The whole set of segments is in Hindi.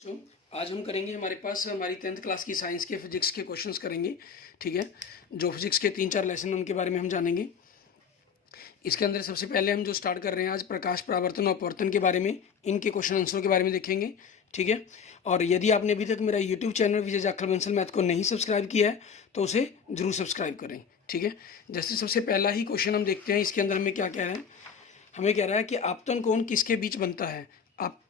जो आज हम करेंगे हमारे पास हमारी 10th क्लास की साइंस के फिजिक्स के क्वेश्चंस करेंगे। ठीक है, जो फिजिक्स के 3-4 लेसन उनके बारे में हम जानेंगे। इसके अंदर सबसे पहले हम जो स्टार्ट कर रहे हैं आज प्रकाश परावर्तन और अपवर्तन के बारे में, इनके क्वेश्चन आंसरों के बारे में देखेंगे। ठीक है, और यदि आपने अभी तक मेरा यूट्यूब चैनल विजय जाखड़ बंसल मैथ को नहीं सब्सक्राइब किया है तो उसे जरूर सब्सक्राइब करें। ठीक है, जैसे सबसे पहला ही क्वेश्चन हम देखते हैं, इसके अंदर हमें क्या कह रहा है। हमें कह रहा है कि आपतन कोण किसके बीच बनता है। आप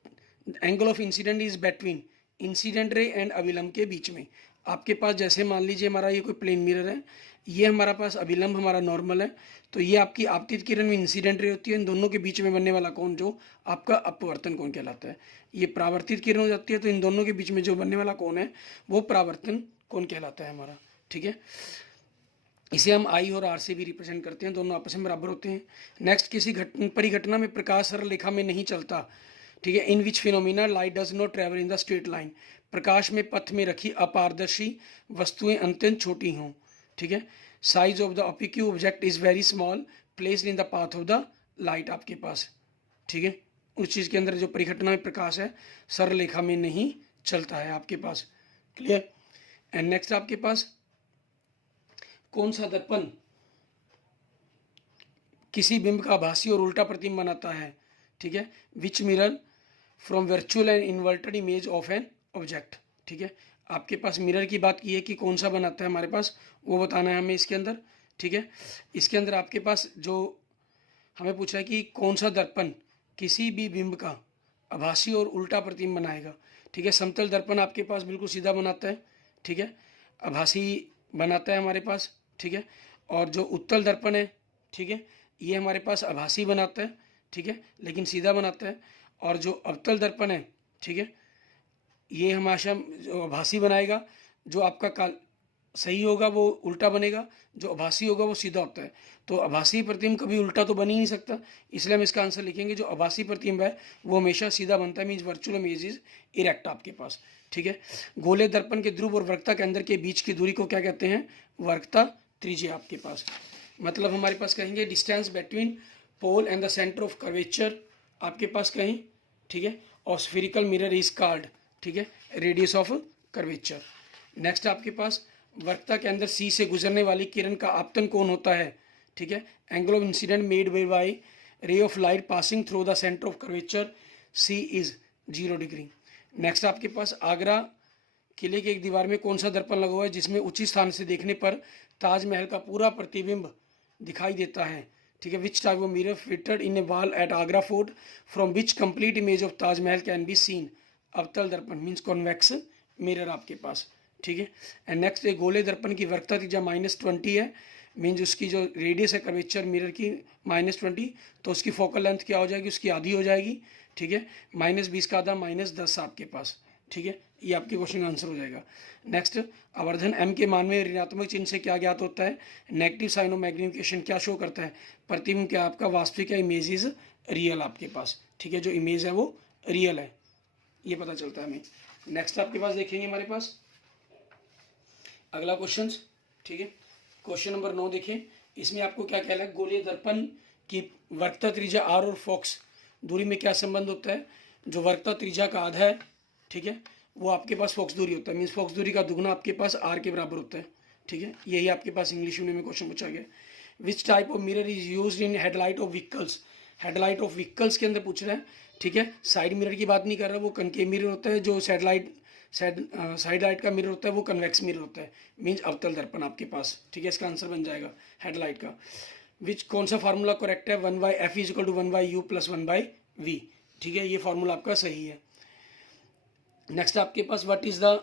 angle of incident is between incident ray and अभिलंब के बीच में। आपके पास जैसे मान लीजिए हमारा ये कोई प्लेन मिरर है, ये हमारा पास अभिलंब हमारा नॉर्मल है, तो ये आपकी आपतित किरण में इंसिडेंट रे होती है। इन दोनों के बीच में बनने वाला कोण जो आपका अपवर्तन कोण कहलाता है। ये परावर्तित किरण हो जाती है, तो इन दोनों के बीच में जो बनने वाला कोण है वो परावर्तन कोण कहलाता है हमारा। ठीक है, इसे हम आई और आर से भी रिप्रेजेंट करते हैं, दोनों आपस में बराबर होते हैं। नेक्स्ट, किसी परिघटना में प्रकाश सरल रेखा में नहीं चलता। ठीक है, in which phenomena light does not travel in the straight line. प्रकाश में पथ में रखी अपारदर्शी वस्तुएं अत्यंत छोटी हों। ठीक है, size of the oblique object is very small placed in the path of the light आपके पास। ठीक है, उस चीज़ के अंदर जो परिघटना में प्रकाश है सरल रेखा में नहीं चलता है आपके पास। क्लियर। एंड नेक्स्ट आपके पास कौन सा दर्पण किसी बिंब का आभासी और उल्टा प्रतिबिंब बनाता है। ठीक है, विच mirror from virtual and inverted image of an object. ठीक है, आपके पास मिरर की बात की है कि कौन सा बनाता है हमारे पास, वो बताना है हमें इसके अंदर। ठीक है, इसके अंदर आपके पास जो हमें पूछा है कि कौन सा दर्पण किसी भी बिंब का आभासी और उल्टा प्रतिबिंब बनाएगा। ठीक है, समतल दर्पण आपके पास बिल्कुल सीधा बनाता है। ठीक है, आभासी बनाता है हमारे पास। ठीक है, और जो उत्तल दर्पण है, ठीक है, ये हमारे पास आभासी बनाता है। ठीक है, लेकिन सीधा बनाता है। और जो अवतल दर्पण है, ठीक है, ये हमेशा जो आभासी बनाएगा, जो आपका काल सही होगा वो उल्टा बनेगा, जो आभासी होगा वो सीधा होता है। तो आभासी प्रतिबिंब कभी उल्टा तो बन ही नहीं सकता, इसलिए हम इसका आंसर लिखेंगे जो आभासी प्रतिबिंब है वो हमेशा सीधा बनता है, means virtual image is erect आपके पास। ठीक है, गोले दर्पण के ध्रुव और वक्रता के अंदर के बीच की दूरी को क्या कहते हैं, वक्रता त्रिज्या आपके पास। मतलब हमारे पास कहेंगे distance between pole and the centre of curvature आपके पास कहीं। ठीक है, और स्फेरिकल मिरर इज कॉल्ड, ठीक है, रेडियस ऑफ कर्वेचर। नेक्स्ट आपके पास वक्रता के अंदर सी से गुजरने वाली किरण का आपतन कोण होता है। ठीक है, angle of incident made by ray of light passing through the centre of curvature C is 0 डिग्री। नेक्स्ट आपके पास आगरा किले की एक दीवार में कौन सा दर्पण लगा हुआ है जिसमें उचित स्थान से देखने पर ताजमहल का पूरा प्रतिबिंब दिखाई देता है। ठीक है, which type of mirror fitted in A wall at Agra fort from which complete image of Taj Mahal can be seen. अवतल दर्पण मीन्स कॉन्वेक्स मिरर आपके पास। ठीक है, एंड नेक्स्ट एक गोले दर्पण की वक्रता त्रिज्या -20 है, मीन्स उसकी जो रेडियस है कर्वेचर मिरर की -20, तो उसकी फोकल लेंथ क्या हो जाएगी, उसकी आधी हो जाएगी। ठीक है, -20 का आधा -10 आपके पास। ठीक है, ये आपके क्वेश्चन का आंसर हो जाएगा। नेक्स्ट, आवर्धन m के मान में ऋणात्मक चिन्ह से क्या ज्ञात होता है, नेगेटिव साइन ऑफ मैग्निफिकेशन क्या शो करता है, प्रतिबिंब क्या आपका वास्तविक है, इमेज इज रियल आपके पास। ठीक है, जो इमेज है वो रियल है, ये पता चलता है हमें। नेक्स्ट आपके पास देखेंगे हमारे पास अगला क्वेश्चन। ठीक है, क्वेश्चन नंबर 9 देखें। इसमें आपको क्या कहना है, गोलीय दर्पण की वक्रता त्रिज्या r और फोकस दूरी में क्या संबंध होता है। जो वक्रता त्रिज्या का आधा है, ठीक है, वो आपके पास फोकस दूरी होता है, मीन्स फोकस दूरी का दुगना आपके पास r के बराबर होता है। ठीक है, यही आपके पास इंग्लिश में क्वेश्चन पूछा गया। Which type of mirror is used in headlight of vehicles. Headlight of vehicles के अंदर पूछ रहा है। ठीक है, साइड मिरर की बात नहीं कर रहा, वो कनकेव मिरर होता है। जो साइड लाइट का मिरर होता है वो कन्वेक्स मिरर होता है, मीन्स अवतल दर्पण आपके पास। ठीक है, इसका आंसर बन जाएगा हेडलाइट का। विच कौन सा फार्मूला करेक्ट है, 1/f is equal to 1/u plus 1/v। ठीक है, ये फार्मूला आपका सही है। नेक्स्ट आपके पास what is the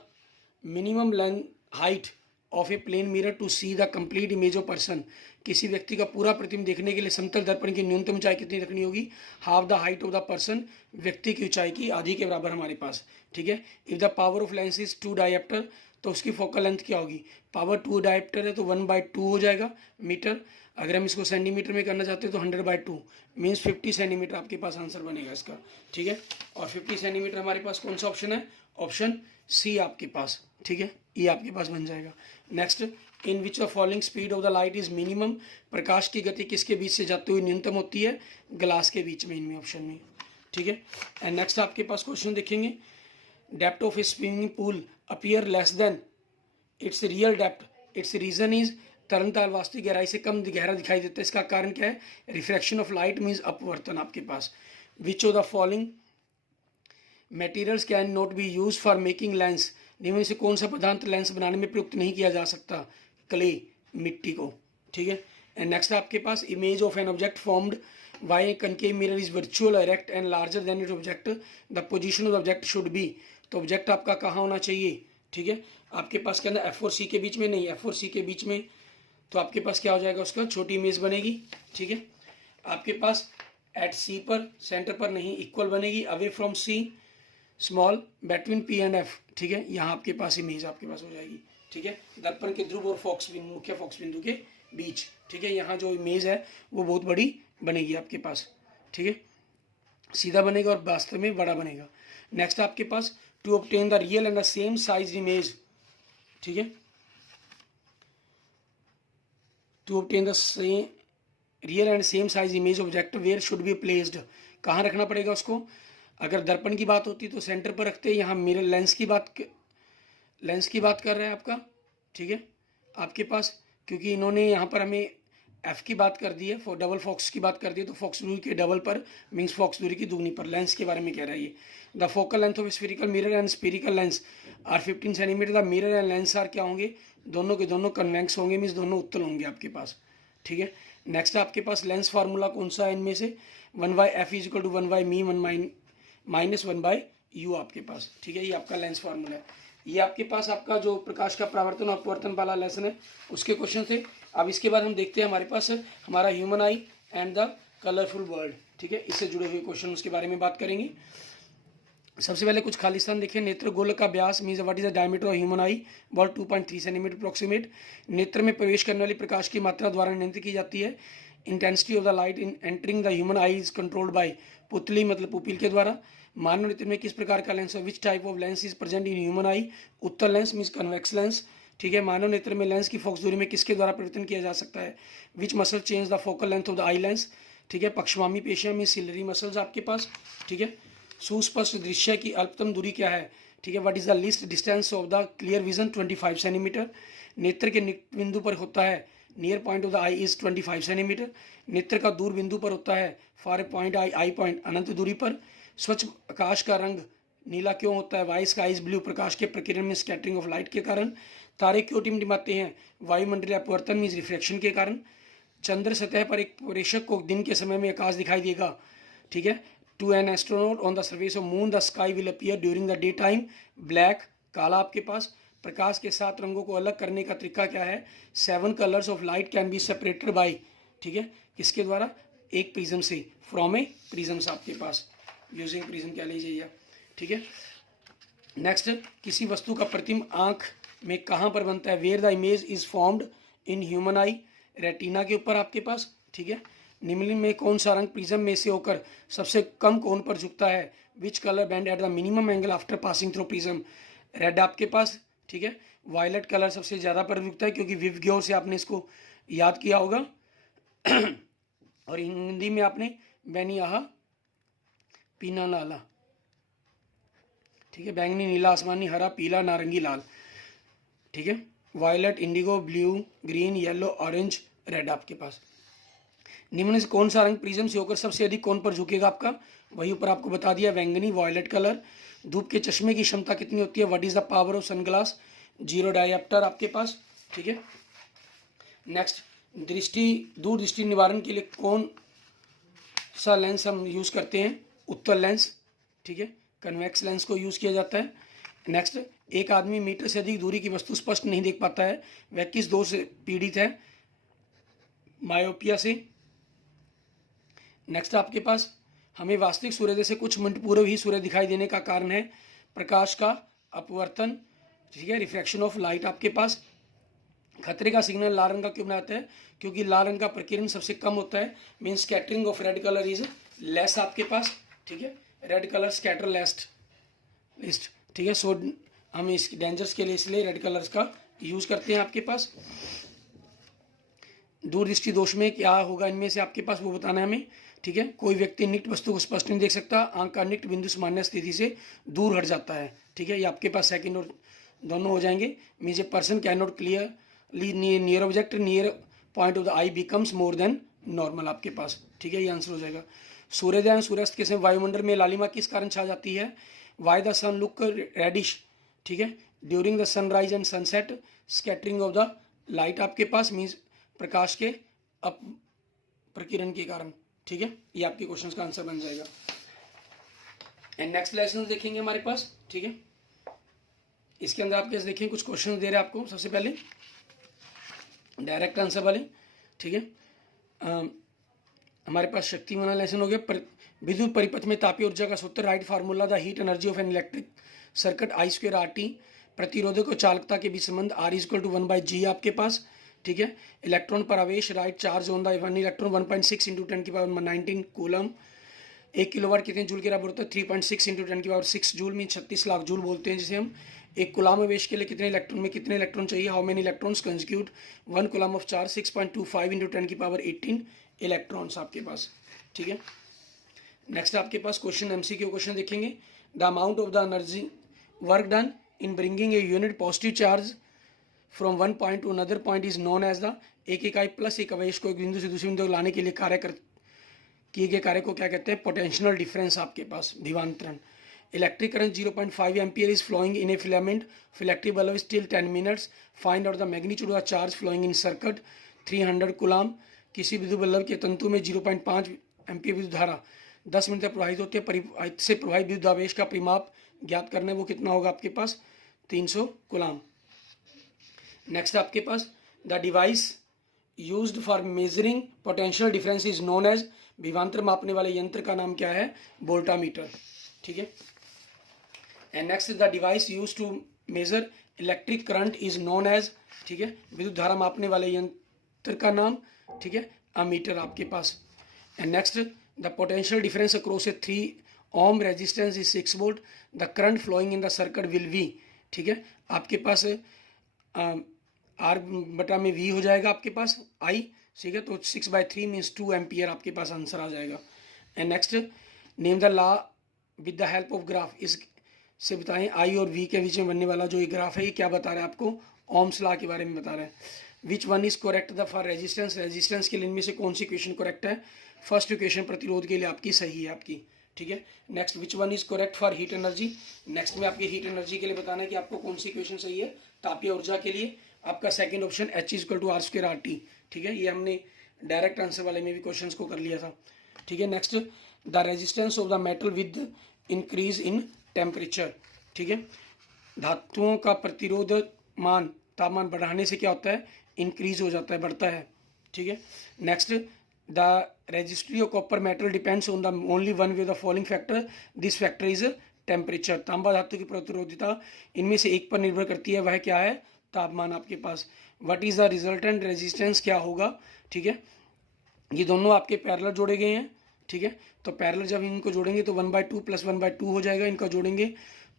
minimum length height of a plane mirror to see the complete image of person. किसी व्यक्ति का पूरा प्रतिबिंब देखने के लिए समतल दर्पण की न्यूनतम ऊंचाई कितनी रखनी होगी, half the height of the person, व्यक्ति की ऊंचाई की आधी के बराबर हमारे पास। ठीक है, if the power of lens is 2 dioptre, तो उसकी फोकल लेंथ क्या होगी, पावर 2 डायप्टर है तो 1/2 हो जाएगा मीटर। अगर हम इसको सेंटीमीटर में करना चाहते हैं तो 100/2 मीन्स 50 सेंटीमीटर आपके पास आंसर बनेगा इसका। ठीक है, और 50 सेंटीमीटर हमारे पास कौन सा ऑप्शन है, ऑप्शन सी आपके पास। ठीक है, ये आपके पास बन जाएगा। Next, in which the following speed of the light is minimum. प्रकाश की गति किसके बीच से जाते हुए न्यूनतम होती है, ग्लास के बीच में, इनमें ऑप्शन में। ठीक है, एंड नेक्स्ट आपके पास क्वेश्चन देखेंगे depth of a swimming pool appear less than its real depth, its reason is तरनताल वास्तविक गहराई से कम गहरा दिखाई देता है। इसका कारण क्या है? रिफ्रैक्शन ऑफ लाइट मीन्स अपवर्तन आपके पास। Which of the following materials can not be use for making lens, निम्न में से कौन सा पदार्थ लेंस बनाने में प्रयुक्त नहीं किया जा सकता? क्ले, मिट्टी को, ठीक है। एंड नेक्स्ट आपके पास image of an object formed by a concave mirror is virtual, erect and larger than it object, the position of object should be. तो ऑब्जेक्ट आपका कहाँ होना चाहिए? ठीक है, आपके पास क्या ना F और C के बीच में नहीं, F और C के बीच में, तो आपके पास क्या हो जाएगा? उसका छोटी इमेज बनेगी, ठीक है। आपके पास एट C पर, सेंटर पर नहीं, इक्वल बनेगी, away from C, small, between P and F, ठीक है। यहाँ आपके पास इमेज आपके पास हो जाएगी, ठीक है। दर्पण के ध्रुव और फोकस बिंदु, मुख्य फोकस बिंदु के बीच, ठीक है। यहाँ जो इमेज है वो बहुत बड़ी बनेगी आपके पास, ठीक है, सीधा बनेगा और वास्तव में बड़ा बनेगा। नेक्स्ट आपके पास to obtain the real and the same size image, ठीक है, to obtain the same real and same size image object where should be placed, कहाँ रखना पड़ेगा उसको? अगर दर्पण की बात होती तो सेंटर पर रखते हैं, यहाँ मिरर लेंस की बात कर रहे हैं आपका, ठीक है। आपके पास क्योंकि इन्होंने यहाँ पर हमें F की बात कर दी है, डबल फॉक्स की बात कर दी है, तो फॉक्स दूरी के डबल पर मीन्स फॉक्स दूरी की दुगनी पर, लेंस के बारे में कह रहा है ये। The focal length of spherical mirror and spherical lens are 15 centimetre. The mirror and lens are क्या होंगे? दोनों के दोनों कन्वेक्स होंगे, मीन्स दोनों उत्तल होंगे आपके पास, ठीक है। नेक्स्ट आपके पास लेंस फार्मूला कौन सा है इनमें से? 1/f इज इक्वल टू 1/मी 1 माइनस 1/u आपके पास, ठीक है। ये आपका लेंस फार्मूला है। ये आपके पास आपका जो प्रकाश का परावर्तन और अपवर्तन वाला लेसन है उसके क्वेश्चन थे। अब इसके बाद हम देखते हैं हमारे पास हमारा human I and the colourful world, ठीक है। इससे जुड़े हुए क्वेश्चन उसके बारे में बात करेंगे। सबसे पहले कुछ खाली स्थान देखिए। नेत्र गोलक का व्यास means what is the diameter of human eye? About 2.3 centimetre approximate. नेत्र में प्रवेश करने वाली प्रकाश की मात्रा द्वारा नियंत्रित की जाती है। Intensity of the light in entering the human I is controlled by पुतली मतलब पुपिल के द्वारा। मानव नेत्र में किस प्रकार का लेंस है? Which type of lens is present in human आई? उत्तल लेंस मीन्स कन्वेक्स लेंस, ठीक है। मानव नेत्र में लेंस की फोकस दूरी में किसके द्वारा परिवर्तन किया जा सकता है? Which muscle change the focal length of the eye lens, ठीक है। पक्षवामी पेशियां मीन्स सिलरी मसल्स आपके पास, ठीक है। सुस्पष्ट दृश्य की अल्पतम दूरी क्या है? ठीक है, what is the least distance of the clear vision? 25 centimetre. नेत्र के निकट बिंदु पर होता है, near point of the I is 25 centimetre. नेत्र का दूर बिंदु पर होता है, फार पॉइंट आई पॉइंट अनंत दूरी पर। स्वच्छ आकाश का रंग नीला क्यों होता है? वाई स्काई इज ब्लू, प्रकाश के प्रकीर्णन में स्कैटरिंग ऑफ लाइट के कारण। तारे क्यों टिमटिमाते हैं? वायुमंडलीय अपवर्तन मीन्स रिफ्लेक्शन के कारण। चंद्र सतह पर एक प्रेक्षक को दिन के समय में आकाश दिखाई देगा, ठीक है। To an astronaut on the surface of moon the sky will appear during the day time black, काला आपके पास। प्रकाश के 7 रंगों को अलग करने का तरीका क्या है? 7 colours of light can be separated by, ठीक है, किसके द्वारा? एक प्रिज्म से, फ्रॉम ए प्रिज्म्स आपके पास, यूजिंग प्रिज्म कह लीजिए, ठीक है। नेक्स्ट, किसी वस्तु का प्रतिबिंब आंख में कहाँ पर बनता है? Where the image is formed in human eye, retina के ऊपर आपके पास, ठीक है। निम्नलिखित में कौन सा रंग प्रिज्म में से होकर सबसे कम कोण पर झुकता है? Which colour band at the minimum angle after passing through prism? Red आपके पास, ठीक है। वायलेट कलर सबसे ज़्यादा पर झुकता है क्योंकि विवग्योर से आपने इसको याद किया होगा और हिंदी में आपने बैनियाहा पीना नाला, ठीक है। बैंगनी, नीला, आसमानी, हरा, पीला, नारंगी, लाल, ठीक है। Violet, indigo, blue, green, yellow, orange, red आपके पास। निम्न से कौन सा रंग प्रिज्म से होकर सबसे अधिक कोण पर झुकेगा आपका? वही ऊपर आपको बता दिया, बैंगनी, वायलेट कलर। धूप के चश्मे की क्षमता कितनी होती है? What is the power of sunglass? 0 dioptre आपके पास, ठीक है। नेक्स्ट, दूर दृष्टि निवारण के लिए कौन सा लेंस हम यूज करते हैं? उत्तल लेंस, ठीक है। कन्वेक्स लेंस को यूज किया जाता है। नेक्स्ट, एक आदमी मीटर से अधिक दूरी की वस्तु स्पष्ट नहीं देख पाता है, वह किस दोष से पीड़ित है? मायोपिया से। नेक्स्ट आपके पास, हमें वास्तविक सूर्योदय से कुछ मिनट पूर्व ही सूर्य दिखाई देने का कारण है प्रकाश का अपवर्तन, ठीक है, रिफ्रैक्शन ऑफ लाइट आपके पास। खतरे का सिग्नल लाल रंग का क्यों बनाता है? क्योंकि लाल रंग का प्रकीर्णन सबसे कम होता है, mean scattering of red colour is less आपके पास, ठीक है। रेड कलर स्कैटर लिस्ट, ठीक है। सो हम इस डेंजर्स के लिए इसलिए रेड कलर्स का यूज करते हैं आपके पास। दूरदृष्टि दोष में क्या होगा इनमें से आपके पास वो बताना है हमें, ठीक है। कोई व्यक्ति निकट वस्तु को स्पष्ट नहीं देख सकता, आंख का निकट बिंदु सामान्य स्थिति से दूर हट जाता है, ठीक है। ये आपके पास सेकंड और दोनों हो जाएंगे। Means a person can not clearly near object near point of the I becomes more than normal आपके पास, ठीक है। ये आंसर हो जाएगा। सूर्योदय सूर्यास्त के समय वायुमंडल में लालिमा किस कारण छा जाती है? Why the sun look reddish, ठीक है, during the sunrise and sunset, scattering of the light आपके पास मीन्स प्रकाश के अप प्रकिरण के कारण, ठीक है। ये आपके क्वेश्चन का आंसर बन जाएगा। एंड नेक्स्ट लेसन देखेंगे हमारे पास, ठीक है। इसके अंदर आप कैसे देखें, कुछ क्वेश्चन दे रहे हैं आपको। सबसे पहले डायरेक्ट आंसर वाले, ठीक है। हमारे पास शक्तिमान लेसन हो गया। विद्युत परिपथ में तापीय ऊर्जा का सूत्र, right formula, the heat energy of an electric circuit, I square R T, प्रतिरोधक और चालकता के बीच संबंध, are is equal to 1/g आपके पास, ठीक है। इलेक्ट्रॉन पर आवेश, right charge on the one electron 1.6 into 10⁻19 coulomb. 1 kilowatt कितने जूल के बराबर होता है? 3.6 इंटू 10⁻6 जूल में 36 लाख जूल बोलते हैं जिसे हम। एक कुलाम आवेश के लिए कितने इलेक्ट्रॉन में कितने इलेक्ट्रॉन चाहिए? How many electrons constitute 1 coulomb of charge? 6.25 into 10⁻18 electrons आपके पास, ठीक है। नेक्स्ट आपके पास क्वेश्चन एमसीक्यू क्वेश्चन देखेंगे। The amount of the energy work done in bringing a unit positive charge from one point to another point is known as the, एक इकाई प्लस एक आवेश को एक बिंदु से दूसरे बिंदु तक लाने के लिए किए गए कार्य को क्या कहते हैं? पोटेंशियल डिफरेंस आपके पास, विभवांतरण। Electric current 0.5 ampere is flowing in a filament electric bulb still 10 minutes, find out the magnitude of the charge flowing in circuit 300 coulomb. किसी विद्युत बल्ब के तंतु में 0.5 एम्पियर विद्युत धारा 10 मिनट तक प्रवाहित होती है। परिवाहित से प्रवाहित विद्युत आवेश का परिमाप ज्ञात करना है, वो कितना होगा आपके पास? 300 कुलाम। नेक्स्ट आपके पास the device used for measuring potential difference is known as, विभवांतर मापने वाले यंत्र का नाम क्या है? वोल्टामीटर, ठीक है। And next the device use to measure electric current is known as, ठीक है, विद्युत धारा मापने वाले यंत्र का नाम, ठीक है, अमीटर आपके पास। And next the potential difference across a 3 ohm resistance is 6 volt, the current flowing in the circuit will be, ठीक है, आपके पास आर बटा में वी हो जाएगा आपके पास आई, ठीक है। तो 6/3 मीन्स 2 एम्पियर आपके पास आंसर आ जाएगा। And next name the law with the help of graph, इस से बताएं आई और वी के बीच में बनने वाला जो ये ग्राफ है ये क्या बता रहा है आपको? ओम्स लॉ के बारे में बता रहा है। विच one is correct the for resistance, resistance के लिए इनमें से कौन सी इक्वेशन करेक्ट है? फर्स्ट इक्वेशन प्रतिरोध के लिए आपकी सही है आपकी, ठीक है। Next which one is correct for heat energy, next में आपकी हीट एनर्जी के लिए बताना है कि आपको कौन सी इक्वेशन सही है। तापीय ऊर्जा के लिए आपका second option H is equal to R square R T, ठीक है। ये हमने डायरेक्ट आंसर वाले में भी क्वेश्चंस को कर लिया था, ठीक है। Next the resistance of the metal with increase in temperature, ठीक है। धातुओं का प्रतिरोध मान तापमान बढ़ाने से क्या होता है? इंक्रीज हो जाता है, बढ़ता है, ठीक है। Next the registry of copper metal depends on the only one way the following factor, this factor is temperature. तांबा धातु की प्रतिरोधिता इनमें से एक पर निर्भर करती है, वह क्या है? तापमान आपके पास। What is the resultant resistance, क्या होगा, ठीक है। ये दोनों आपके पैरेलल जोड़े गए हैं, ठीक है। तो पैरेलल जब इनको जोड़ेंगे तो 1/2 + 1/2 हो जाएगा, इनका जोड़ेंगे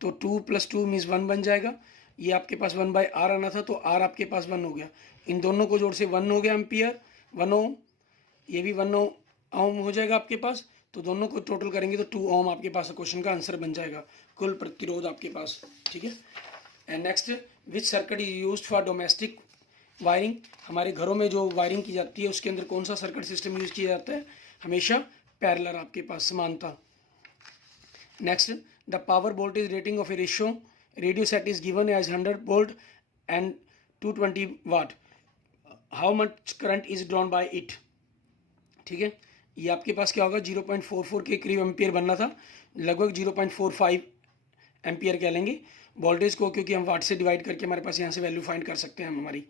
तो 2 + 2 मीन्स 1 बन जाएगा। ये आपके पास 1/r आना था तो r आपके पास 1 हो गया, इन दोनों को जोड़ से 1 हो गया एम्पियर, 1 ओम, ये भी 1 ओम हो जाएगा आपके पास। तो दोनों को टोटल करेंगे तो 2 ओम आपके पास क्वेश्चन का आंसर बन जाएगा, कुल प्रतिरोध आपके पास, ठीक है। And next which circuit is used for domestic wiring, हमारे घरों में जो वायरिंग की जाती है उसके अंदर कौन सा सर्किट सिस्टम यूज किया जाता है? हमेशा पैरेलल आपके पास, समानता। Next the power voltage rating of a radio set is given as 100 volt and 220 watt, how much current is drawn by it, ठीक है। ये आपके पास क्या होगा? 0.44 के करीब एम्पियर बनना था, लगभग 0.45 एम्पियर कह लेंगे वोल्टेज को, क्योंकि हम वाट से डिवाइड करके हमारे पास यहाँ से वैल्यू फाइंड कर सकते हैं हम हमारी,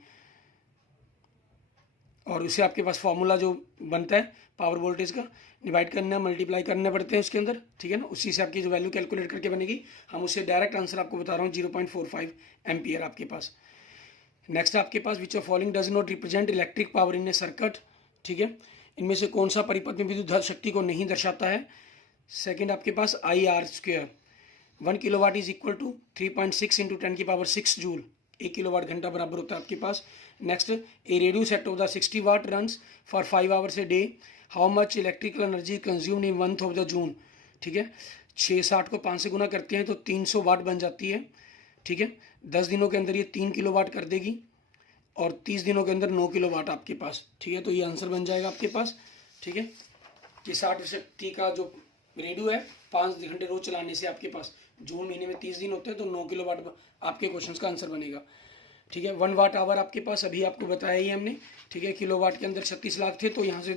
और उससे आपके पास फॉर्मूला जो बनता है पावर वोल्टेज का डिवाइड करना मल्टीप्लाई करने पड़ते हैं उसके अंदर, ठीक है ना। उसी से आपकी जो वैल्यू कैलकुलेट करके बनेगी, हम उससे डायरेक्ट आंसर आपको बता रहा हूँ 0.45 एम्पियर आपके पास। नेक्स्ट आपके पास which of following does not represent electric power in a circuit, ठीक है। इनमें से कौन सा परिपथ में विद्युत शक्ति को नहीं दर्शाता है? सेकेंड आपके पास IR², 1 kilowatt is equal to 3.6 into 10⁻6 joule, 1 kilowatt घंटा बराबर होता है आपके पास। Next a radio set of the 60 watt runs for 5 hours a day, how much electrical energy consumed in month of the June, ठीक है। 660 को 5 से गुना करते हैं तो 300 वाट बन जाती है, ठीक है। 10 दिनों के अंदर ये 3 किलो वाट कर देगी और 30 दिनों के अंदर 9 किलो वाट आपके पास, ठीक है। तो ये आंसर बन जाएगा आपके पास, ठीक है, कि 60 शक्ति का जो रेडियो है 5 घंटे रोज चलाने से आपके पास जून महीने में 30 दिन होते हैं तो 9 किलो वाट आपके क्वेश्चन का आंसर बनेगा, ठीक है। 1 वाट आवर आपके पास अभी आपको बताया ही हमने, ठीक है। किलो वाट के अंदर 36 लाख थे तो यहाँ से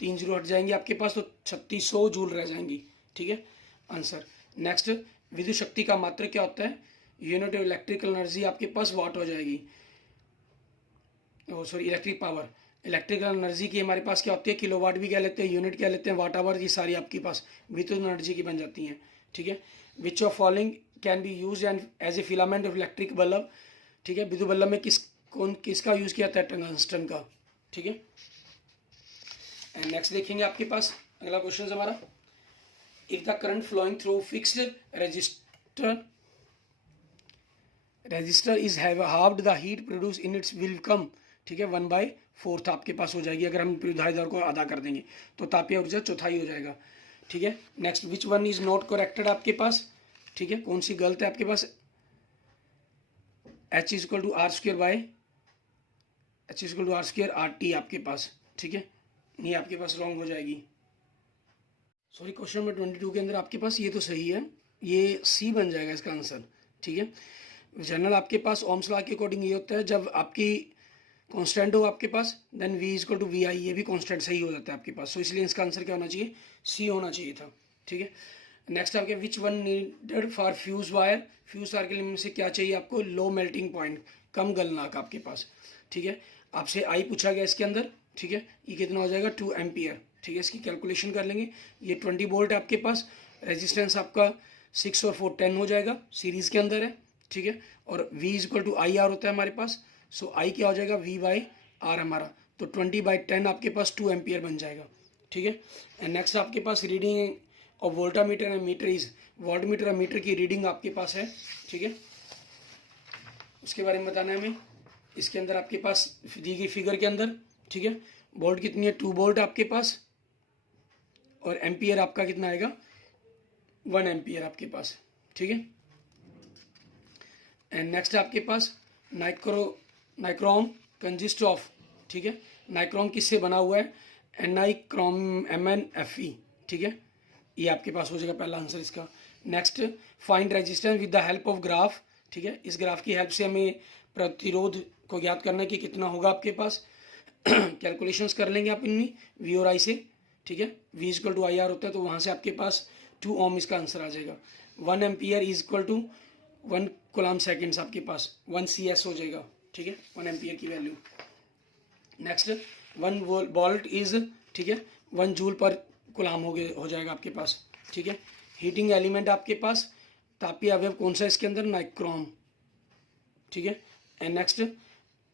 3 जीरो हट जाएंगे आपके पास तो 3600 जूल रह जाएंगी, ठीक है, आंसर। नेक्स्ट, विद्युत शक्ति का मात्रक क्या होता है, यूनिट ऑफ इलेक्ट्रिकल एनर्जी आपके पास वाट हो जाएगी, sorry electric power. Electrical energy की हमारे पास क्या होती है, किलो वाट भी कह लेते हैं, यूनिट क्या लेते हैं, वाट आवर, ये सारी आपके पास विद्युत एनर्जी की बन जाती हैं, ठीक है। Which of following can be use and as a filament of electric bulb, ठीक है। विद्युत बल्ब में किसका यूज किया था, टंगस्टन का, ठीक है। एंड नेक्स्ट देखेंगे आपके पास अगला क्वेश्चन हमारा, if the current flowing through fixed resistor is halved the heat produce in its will come, ठीक है, 1/4 आपके पास हो जाएगी अगर हम प्रतिधारित दर को आधा कर देंगे तो तापीय ऊर्जा चौथाई हो जाएगा, ठीक है। Next, which one is not corrected आपके पास, ठीक है, कौन सी गलत है आपके पास, H equal to R square by H equal to R square RT आपके पास, ठीक है, नहीं आपके पास रॉन्ग हो जाएगी, सॉरी। क्वेश्चन नंबर 22 के अंदर आपके पास ये तो सही है, ये सी बन जाएगा इसका आंसर, ठीक है। जनरल आपके पास ओम्स लॉ के अकॉर्डिंग ये होता है जब आपकी कांस्टेंट हो आपके पास then V equal to VI, ये भी कांस्टेंट सही हो जाता है आपके पास, तो इसलिए इसका आंसर क्या होना चाहिए, सी होना चाहिए था, ठीक है। नेक्स्ट आपके which one needed for fuse wire, fuse wire के लिए से क्या चाहिए आपको, लो मेल्टिंग पॉइंट, कम गलनांक आपके पास, ठीक है। आपसे आई पूछा गया इसके अंदर, ठीक है, ये कितना हो जाएगा 2 एम्पियर, ठीक है। इसकी कैलकुलेशन कर लेंगे, ये 20 वोल्ट आपके पास, रेजिस्टेंस आपका 6 और 4 10 हो जाएगा, सीरीज के अंदर है, ठीक है। और V इक्वल टू IR होता है हमारे पास, सो I क्या हो जाएगा V/R हमारा, तो 20/10 आपके पास 2 एम्पियर बन जाएगा, ठीक है। एंड नेक्स्ट आपके पास रीडिंग और voltameter and meter is, voltmeter और मीटर की रीडिंग आपके पास है, ठीक है, उसके बारे में बताना है हमें। इसके अंदर आपके पास दी गई फिगर के अंदर, ठीक है, वोल्ट कितनी है 2 वोल्ट आपके पास और एम्पियर आपका कितना आएगा 1 एम्पियर आपके पास, ठीक है। एंड नेक्स्ट आपके पास नाइक्रोम कंजिस्ट ऑफ, ठीक है, नाइक्रोम किससे बना हुआ है, नाइक्रोम MnFe, ठीक है, ये आपके पास हो जाएगा पहला आंसर इसका। Next, find resistance with the help of graph, ठीक है, इस ग्राफ की हेल्प से हमें प्रतिरोध को ज्ञात करना है कि कितना होगा आपके पास कैलकुलेशंस कर लेंगे आप इनमें V और I से, ठीक है। V इक्वल टू IR होता है तो वहाँ से आपके पास 2 ओम इसका आंसर आ जाएगा। 1 ampere is equal to 1 coulomb seconds आपके पास 1 CS हो जाएगा, ठीक है, 1 एम्पियर की वैल्यू। नेक्स्ट, 1 वोल्ट इज, ठीक है, 1 जूल पर कूलम हो जाएगा आपके पास, ठीक है। हीटिंग एलिमेंट आपके पास तापीय अवयव कौन सा इसके अंदर, नाइक्रोम, ठीक है। And next,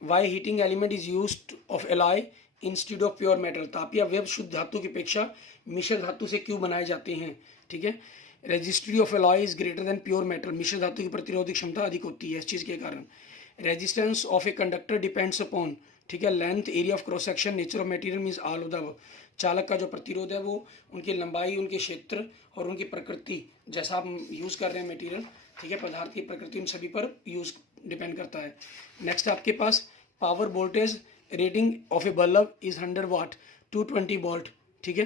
why heating element is used of alloy instead of pure metal, तापीय अवयव शुद्ध धातु की अपेक्षा मिश्र धातु से क्यों बनाए जाते हैं, ठीक है। Resistivity of alloy is greater than pure metal, मिश्र धातु की प्रतिरोधक क्षमता अधिक होती है इस चीज़ के कारण। Resistance of a conductor depends upon, ठीक है, length, area of cross section, nature of material means all of the, चालक का जो प्रतिरोध है वो उनकी लंबाई, उनके क्षेत्र और उनकी प्रकृति, जैसा आप यूज़ कर रहे हैं मटेरियल, ठीक है, पदार्थ की प्रकृति, उन सभी पर यूज़ डिपेंड करता है। नेक्स्ट आपके पास power voltage rating of a bulb is 100 watt 220 volt, ठीक है,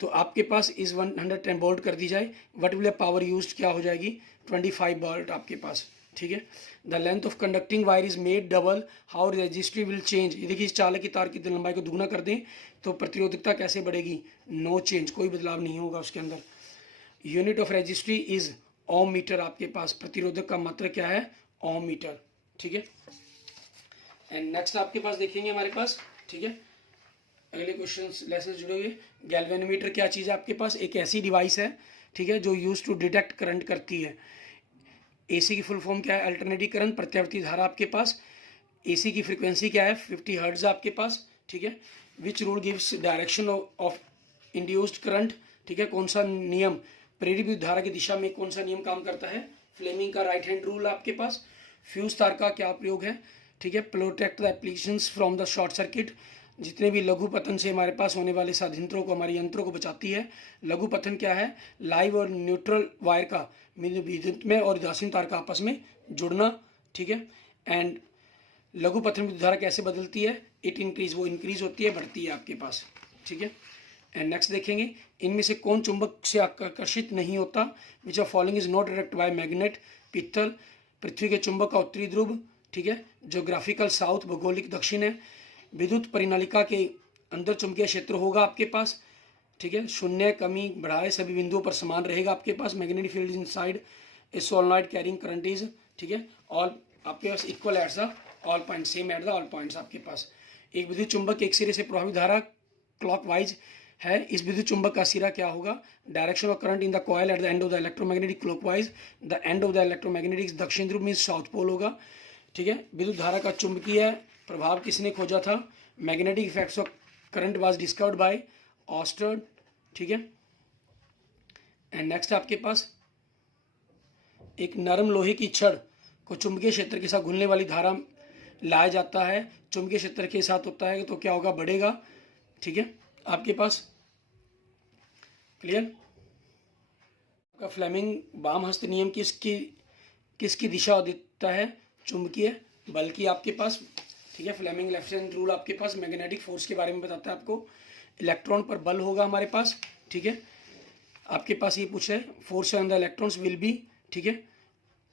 तो आपके पास इस 110 वोल्ट कर दी जाए, वट विल पावर यूज क्या हो जाएगी 25 वोल्ट आपके पास, ठीक है। The length of conducting wire is made double, how registry will change, ये देखिए इस चालक की तार की लंबाई को दुगना कर दें तो प्रतिरोधकता कैसे बढ़ेगी, नो चेंज, कोई बदलाव नहीं होगा उसके अंदर। Unit of registry is ohm metre, आपके पास प्रतिरोधक का मात्रक क्या है ओम मीटर, ठीक है। एंड नेक्स्ट आपके पास देखेंगे हमारे पास, ठीक है, अगले क्वेश्चन लेसन जुड़े हुए। गैल्वेनोमीटर क्या चीज़ है आपके पास, एक ऐसी डिवाइस है, ठीक है, जो यूज टू डिटेक्ट करंट करती है। एसी की फुल फॉर्म क्या है, अल्टरनेटिव करंट, प्रत्यावर्ती धारा आपके पास। एसी की फ्रीक्वेंसी क्या है 50 हर्ट्ज आपके पास, ठीक है। Which rule gives direction of induced current, ठीक है, कौन सा नियम प्रेरित विद्युत धारा की दिशा में कौन सा नियम काम करता है, फ्लेमिंग का राइट हैंड रूल आपके पास। फ्यूज तार का क्या प्रयोग है, ठीक है, protect the applications from the short circuit, जितने भी लघु पतन से हमारे पास होने वाले साधयंत्रों को, हमारे यंत्रों को बचाती है। लघु पतन क्या है? लाइव और न्यूट्रल वायर का विद्युत में और उदासीन तार का आपस में जुड़ना, ठीक है। एंड लघु पतन विद्युत धारा कैसे बदलती है? इट इंक्रीज, वो इंक्रीज होती है, बढ़ती है आपके पास, ठीक है। एंड नेक्स्ट देखेंगे, इनमें से कौन चुंबक से आकर्षित नहीं होता? विच of following is not attract bye magnet? पित्तल, पृथ्वी के चुंबक का उत्तरी ध्रुव, ठीक है। ज्योग्राफिकल साउथ, भौगोलिक दक्षिण है। विद्युत परिनालिका के अंदर चुंबकीय क्षेत्र होगा आपके पास, ठीक है। शून्य, कमी, बढ़ाए सभी बिंदुओं पर समान रहेगा आपके पास। Magnetic field inside a solenoid carrying current is, ठीक है, ऑल आपके पास equal at the all point, same at the all points आपके पास। एक विद्युत चुंबक एक सिरे से प्रभावित धारा क्लॉकवाइज है। इस विद्युत चुंबक का सिरा क्या होगा? Direction of current in the coil at the end of the electromagnetic clockwise, the end of the electromagnetic दक्षिण ध्रुव मीन्स साउथ पोल होगा, ठीक है। विद्युत धारा का चुंबकीय प्रभाव किसने खोजा था? Magnetic effects of current was discovered by ऑस्टर्ड, ठीक है। एंड नेक्स्ट आपके पास एक नरम लोहे की छड़ को चुंबकीय क्षेत्र के साथ घुलने वाली धारा लाया जाता है, चुंबकीय क्षेत्र के साथ होता है तो क्या होगा? बढ़ेगा, ठीक है आपके पास। क्लियर? का फ्लेमिंग वाम हस्त नियम किसकी दिशा देता है? चुंबकीय बल की आपके पास, ठीक है। फ्लेमिंग लेफ्ट हैंड रूल आपके पास मैग्नेटिक फोर्स के बारे में बताता है आपको। इलेक्ट्रॉन पर बल होगा हमारे पास, ठीक है। आपके पास ये पूछा है force on the electrons will be, ठीक है,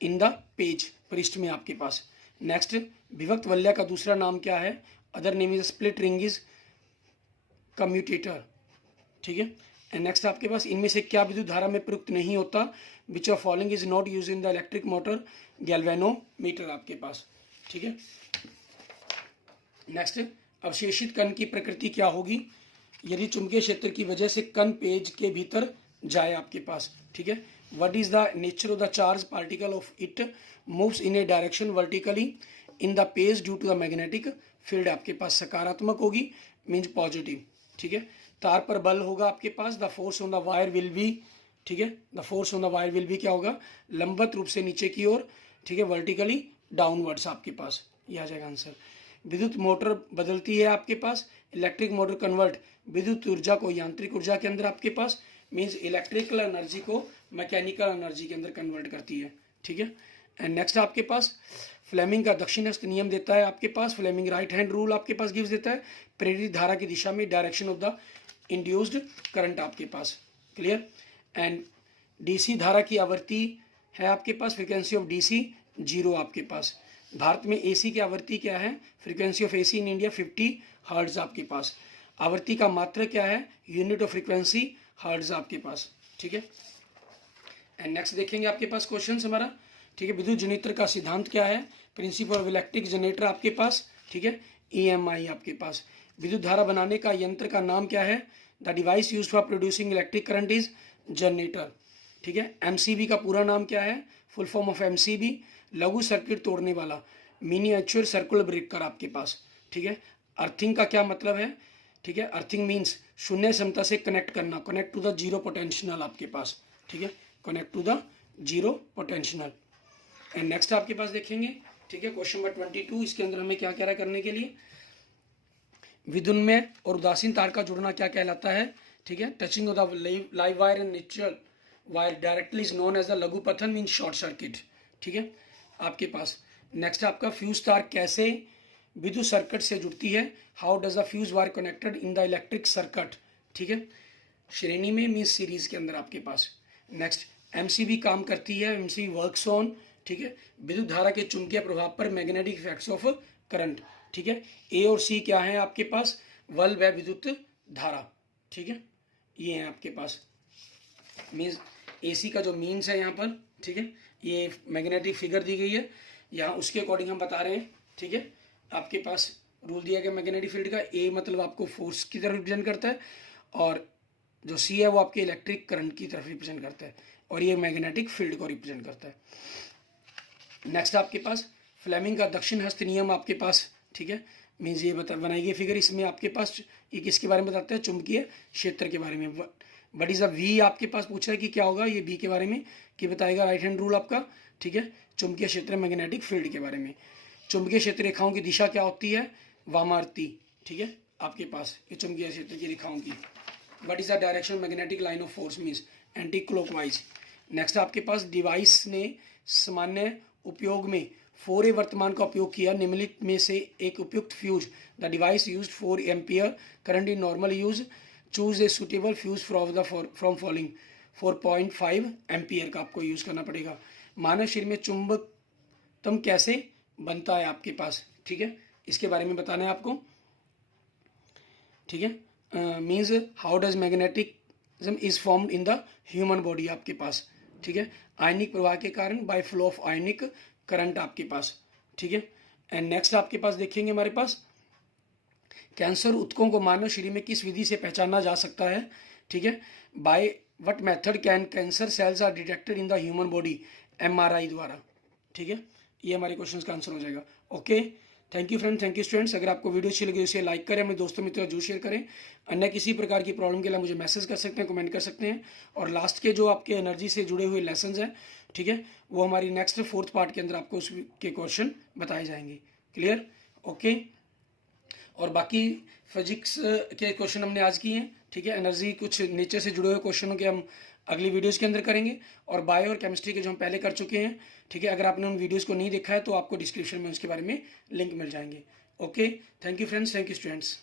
इन द पेज, पृष्ठ में आपके पास। नेक्स्ट, विभक्त वलय का दूसरा नाम क्या है? Other name is split ring is commutator, ठीक है। एंड नेक्स्ट आपके पास इनमें से क्या विद्युत धारा में प्रयुक्त नहीं होता? विच of following is not use in the electric motor? Galvanometer आपके पास, ठीक है। नेक्स्ट, अवशेषित कण की प्रकृति क्या होगी? यदि चुंबकीय क्षेत्र की वजह से कण पेज के भीतर जाए आपके पास, ठीक है। What is the nature of the charge particle of it moves in a direction vertically in the page due to the magnetic field आपके पास सकारात्मक होगी, मीन्स पॉजिटिव, ठीक है। तार पर बल होगा आपके पास, the force on the wire will be, ठीक है, the force on the wire will be क्या होगा? लंबवत रूप से नीचे की ओर, ठीक है, वर्टिकली डाउनवर्ड्स आपके पास, ये आ जाएगा आंसर। विद्युत मोटर बदलती है आपके पास, इलेक्ट्रिक मोटर कन्वर्ट विद्युत ऊर्जा को यांत्रिक ऊर्जा के अंदर आपके पास, मीन्स इलेक्ट्रिकल एनर्जी को मैकेनिकल एनर्जी के अंदर कन्वर्ट करती है, ठीक है। एंड नेक्स्ट आपके पास फ्लेमिंग का दक्षिणस्थ नियम देता है आपके पास। फ्लेमिंग राइट हैंड रूल आपके पास गिव्स देता है प्रेरित धारा की दिशा में direction of the induced current आपके पास। क्लियर? एंड डीसी धारा की आवृत्ति है आपके पास, फ्रीक्वेंसी ऑफ डीसी 0 आपके पास। भारत में एसी की आवृत्ति क्या है? Frequency of AC in India 50 hertz आपके पास। आवृत्ति का मात्रक क्या है? यूनिट ऑफ फ्रीक्वेंसी हर्ट्ज आपके पास, ठीक है। एंड नेक्स्ट देखेंगे आपके पास क्वेश्चन हमारा, ठीक है। विद्युत जनरेटर का सिद्धांत क्या है? प्रिंसिपल ऑफ इलेक्ट्रिक जनरेटर आपके पास, ठीक है। ईएमआई आपके पास। विद्युत धारा बनाने का यंत्र का नाम क्या है? The device use for producing electric current is generator, ठीक है। एमसीबी का पूरा नाम क्या है? फुल फॉर्म ऑफ एमसीबी, लघु सर्किट तोड़ने वाला, मिनिएचर सर्कुलर ब्रेकर आपके पास, ठीक है। अर्थिंग का क्या मतलब है? ठीक है, अर्थिंग मीन्स शून्य क्षमता से कनेक्ट करना, connect to the zero potential आपके पास, ठीक है, connect to the zero potential. And next आपके पास देखेंगे, ठीक है, क्वेश्चन नंबर 22। इसके अंदर हमें क्या कह रहा है करने के लिए? विद्युन्मय और उदासीन तार का जुड़ना क्या कहलाता है? ठीक है, touching of the live wire and natural wire directly is known as the लघु पथन मीन शॉर्ट सर्किट, ठीक है आपके पास। नेक्स्ट आपका फ्यूज तार कैसे विद्युत सर्किट से जुड़ती है? How does the fuse wire connected in the electric circuit, ठीक है, श्रेणी में मीन सीरीज के अंदर आपके पास। नेक्स्ट एमसीबी काम करती है, एमसीबी वर्क्स ऑन, ठीक है, विद्युत धारा के चुंबकीय प्रभाव पर मैग्नेटिक इफेक्ट्स ऑफ करंट, ठीक है। ए और सी क्या है आपके पास? बल व विद्युत धारा, ठीक है, ये है आपके पास। मीन्स एसी का जो मीन्स है यहाँ पर, ठीक है, ये मैग्नेटिक फिगर दी गई है यहाँ, उसके अकॉर्डिंग हम बता रहे हैं, ठीक है। आपके पास रूल दिया गया मैग्नेटिक फील्ड का। ए मतलब आपको फोर्स की तरफ रिप्रेजेंट करता है और जो सी है वो आपके इलेक्ट्रिक करंट की तरफ रिप्रेजेंट करता है और ये मैग्नेटिक फील्ड को रिप्रेजेंट करता है। नेक्स्ट आपके पास फ्लेमिंग का दक्षिण हस्त नियम आपके पास, ठीक है, मीन्स ये बनाई गई फिगर, इसमें आपके पास ये किसके बारे में बताता है? चुंबकीय क्षेत्र के बारे में। व्हाट इज अ वी आपके पास पूछा है कि क्या होगा ये वी के बारे में कि बताएगा राइट हैंड रूल आपका, ठीक है, चुंबकीय क्षेत्र मैग्नेटिक फील्ड के बारे में। चुंबकीय क्षेत्र रेखाओं की दिशा क्या होती है? वामावर्ती, ठीक है, आपके पास ये चुंबकीय क्षेत्र की रेखाओं की। What is the direction magnetic line of force means anti clockwise. Next आपके पास डिवाइस ने सामान्य उपयोग में 4A वर्तमान का उपयोग किया, निम्नलिखित में से एक उपयुक्त fuse. The device used 4 ampere current in normal use, choose a suitable fuse from following. 4.5 ampere का आपको यूज करना पड़ेगा। मानव शरीर में चुंबकत्व कैसे बनता है आपके पास, ठीक है, इसके बारे में बताना है आपको, ठीक है। Means how does magnetism is formed in the human body आपके पास, ठीक है, आयनिक प्रवाह के कारण बाय फ्लो ऑफ आयनिक करंट आपके पास, ठीक है। एंड नेक्स्ट आपके पास देखेंगे हमारे पास कैंसर ऊतकों को मानव शरीर में किस विधि से पहचाना जा सकता है, ठीक है, by what method can cancer cells are detected in the human body, MRI द्वारा, ठीक है। ये हमारे क्वेश्चन का आंसर हो जाएगा। Okay, thank you friend, thank you students. अगर आपको वीडियो अच्छी लगी तो इसे लाइक करें, अपने दोस्तों मित्रों जरूर शेयर करें। अन्य किसी प्रकार की प्रॉब्लम के लिए मुझे मैसेज कर सकते हैं, कमेंट कर सकते हैं। और लास्ट के जो आपके एनर्जी से जुड़े हुए लेसन हैं, ठीक है, वो हमारी नेक्स्ट 4th पार्ट के अंदर आपको उसके क्वेश्चन बताए जाएंगे। Clear, okay. और बाकी फिजिक्स के क्वेश्चन हमने आज किए हैं, ठीक है। एनर्जी कुछ नेचर से जुड़े हुए क्वेश्चनों के हम अगली वीडियोस के अंदर करेंगे। और बायो और केमिस्ट्री के जो हम पहले कर चुके हैं, ठीक है, अगर आपने उन वीडियोस को नहीं देखा है तो आपको डिस्क्रिप्शन में उसके बारे में लिंक मिल जाएंगे। Okay, thank you friends, thank you students.